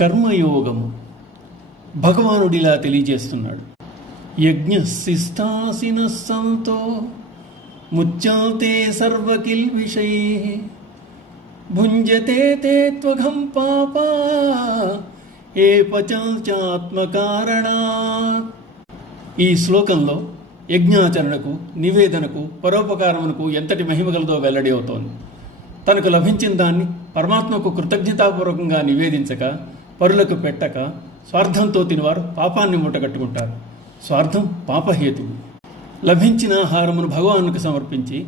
కర్మయోగము భగవానుడిలా తెలియజేస్తున్నాడు. యజ్ఞశిష్టాసిన సంతో ముచ్యతే సర్వకిల్ విషయే భుంజతే తే త్వఘం పాప ఏ పచల్చాత్మకారణాత్. ఈ శ్లోకంలో యజ్ఞాచరణకు, నివేదనకు, పరోపకారమునకు ఎంతటి మహిమ కలదో వెల్లడి అవుతోంది. తనకు లభించిన దాన్ని పరమాత్మకు కృతజ్ఞతాపూర్వకంగా నివేదించక, పరులకు పెట్టక, స్వార్థంతో తినివారు పాపాన్ని మూటగట్టుకుంటారు. స్వార్థం పాపహేతువు. లభించిన ఆహారమును భగవానుకు సమర్పించి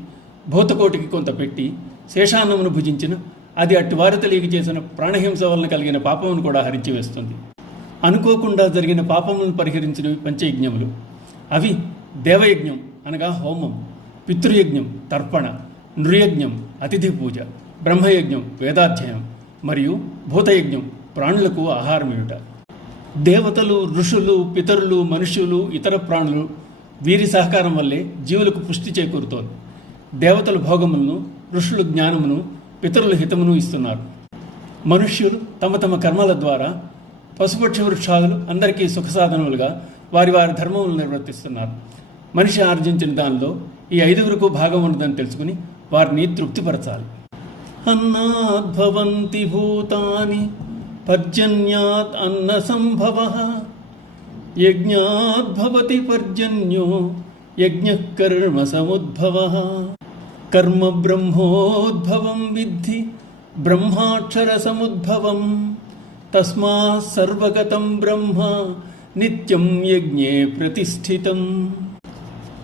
భూతకోటికి కొంత పెట్టి శేషాన్నమును భుజించిన అది అట్టి వారి తెలియక చేసిన ప్రాణహింస వలన కలిగిన పాపమును కూడా హరించివేస్తుంది. అనుకోకుండా జరిగిన పాపములను పరిహరించినవి పంచయజ్ఞములు. అవి దేవయజ్ఞం అనగా హోమం, పితృయజ్ఞం తర్పణ, నృయజ్ఞం అతిథి పూజ, బ్రహ్మయజ్ఞం వేదాధ్యయనం మరియు భూతయజ్ఞం ప్రాణులకు ఆహారమియుట. దేవతలు, ఋషులు, పితరులు, మనుష్యులు, ఇతర ప్రాణులు వీరి సహకారం వల్లే జీవులకు పుష్టి చేకూరుతోంది. దేవతలు భోగములను, ఋషులు జ్ఞానమును, పితరులు హితమును ఇస్తున్నారు. మనుష్యులు తమ తమ కర్మల ద్వారా, పశుపక్ష వృక్షాదులు అందరికీ సుఖసాధనములుగా వారి వారి ధర్మములు నిర్వర్తిస్తున్నారు. మనిషి ఆర్జించిన దానిలో ఈ ఐదుగురికి భాగం ఉన్నదని తెలుసుకుని వారిని తృప్తిపరచాలి. అన్నాద్భవంతి భూతాని పర్జన్యాత్ అన్న సంభవ యజ్ఞాద్భవతి పర్జన్యో యజ్ఞ కర్మ సముద్భవ కర్మ బ్రహ్మోద్భవం విద్ధి బ్రహ్మాక్షర సముద్భవం తస్మాత్ సర్వగతం బ్రహ్మ నిత్యం యజ్ఞే ప్రతిష్ఠితం.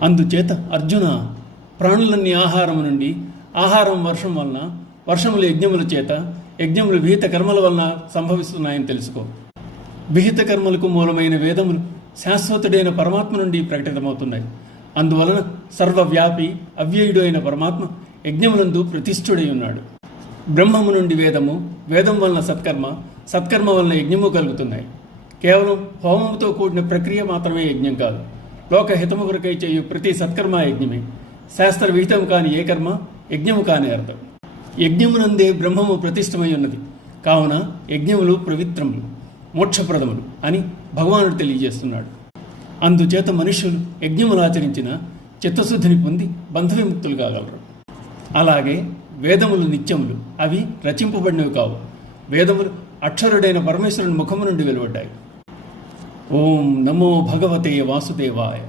అందుచేత అర్జున, ప్రాణులన్నీ ఆహారము నుండి, ఆహారం వర్షం వలన, వర్షములు యజ్ఞముల చేత, యజ్ఞములు విహిత కర్మల వలన సంభవిస్తున్నాయని తెలుసుకో. విహిత కర్మలకు మూలమైన వేదములు శాశ్వతుడైన పరమాత్మ నుండి ప్రకటితమవుతున్నాయి. అందువలన సర్వవ్యాపి అవ్యయుడు అయిన పరమాత్మ యజ్ఞములందు ప్రతిష్ఠుడై ఉన్నాడు. బ్రహ్మము నుండి వేదము, వేదం వలన సత్కర్మ, సత్కర్మ వలన యజ్ఞము కలుగుతున్నాయి. కేవలం హోమముతో కూడిన ప్రక్రియ మాత్రమే యజ్ఞం కాదు. లోకహితము కొరకై చేయు ప్రతి సత్కర్మ యజ్ఞమే. శాస్త్ర విహితం కాని ఏ కర్మ యజ్ఞము కాని అర్థం. యజ్ఞమునందే బ్రహ్మము ప్రతిష్టమై ఉన్నది. కావున యజ్ఞములు పవిత్రములు, మోక్షప్రదములు అని భగవానుడు తెలియజేస్తున్నాడు. అందుచేత మనుష్యులు యజ్ఞములు ఆచరించిన చిత్తశుద్ధిని పొంది బంధవిముక్తులు కాగలరు. అలాగే వేదములు నిత్యములు, అవి రచింపబడినవి కావు. వేదములు అక్షరుడైన పరమేశ్వరుని ముఖము నుండి వెలువడ్డాయి. ఓం నమో భగవతే వాసుదేవాయ.